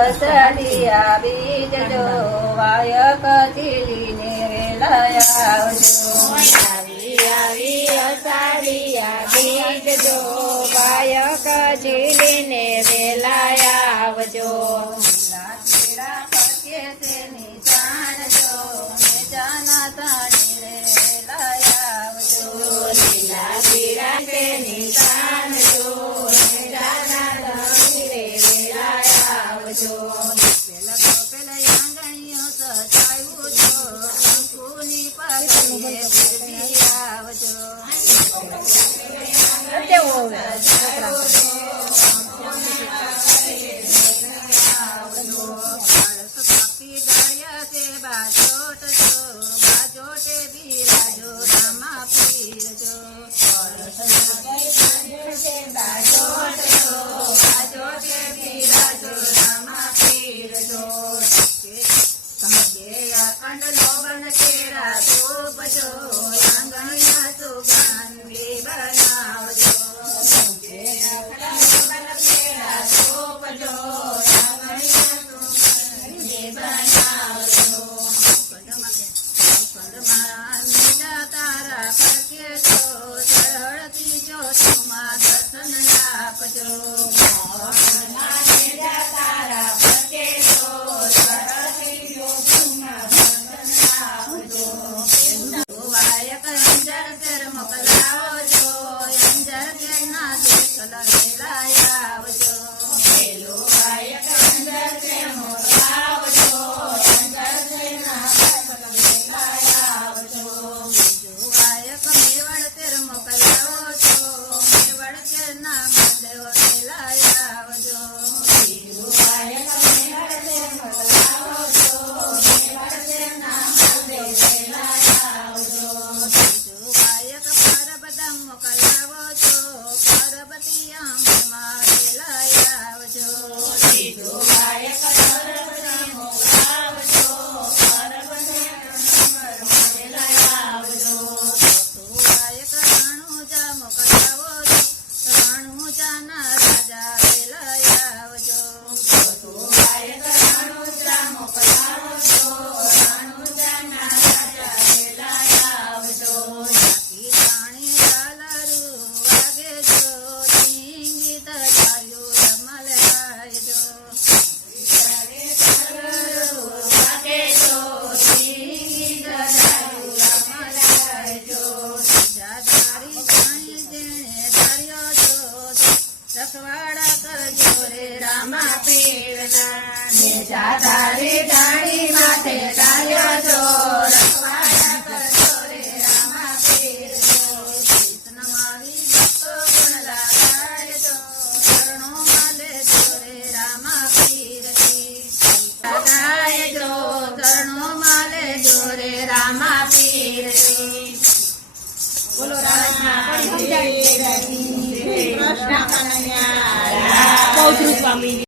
અષાઢી આવી જજો વાયક ચીલીને વેલા આવજો આવી અષાઢી આવી જજો વાયક ચીલીને વેલા આવજો લાકડા પકે છે નિશાનજો જાના તાણી વેલા આવજો લીલા પીડા છે નિશાનજો જાના તાણી વેલા આવજો પેલા આંગણીઓ સજાયું છો કંકુની પાઘડીએ ફેરવી આવજો બાજોટે બિરાજો રામા પીરજો બાજોટે બિરાજો રામા પીરજો અખંડ લોબન કેરા ધૂપજો આંગણિયા સુગંધી બનાવજો તારા પરકે છો સરહળતી જો તુમા દર્શન આપજો તારા પરકે છો સરહળતી જો તુમા દર્શન આપજો વાયક અંજર તેર મોકલાવો છો અંજર તેર ના દેશ લગેલા આવજો વાયક અંજર તેર મોકલાવજો અંજર તેર ના દેશ લગેલા આવજો વાયક મેવડ તેર મોકલાવો છો મેવડ તેર ના મહાદેવ વેલા આવજો વાયક મેવડ તેર મોકલાવો છો મેવડ તેર ના મહાદેવ વેલા આવજો વાયક પરબદમ મોકલાવો છો પરબતી આંબમાં વેલા આવજો વાયક પરબદમ મોકલાવજો પરબતી આંબમાં વેલા આવજો વાયક રણુજા મોકલાવો છો રણુજાના રાજા વેલા આવજો વાયક રણુજા મોકલાવો છો રણુજાના રાજા વેલા આવજો જાકી જાણી ઝાલરું વાગે જો ધીંગી તજાયું રમલ ગાયજો વાગે જો ધીંગી તજાયું રમલ ગાયજો જાધારી જાણી જેણે ધાર્યો છો રખવાડા કરજો રે રામા પીરના જાધારી જાણી માથે ધાર્યો છો રખવાડા કરજો રે રામા પીરજો નમાવી ભક્તો ગુણ લાગાડજો ચરણો માલે જો રે રામા પીરજી લાગાડજો ચરણો માલે જો રે રામા પીરજી બોલો રામા પીરજી કૃષ્ણ કનૈયા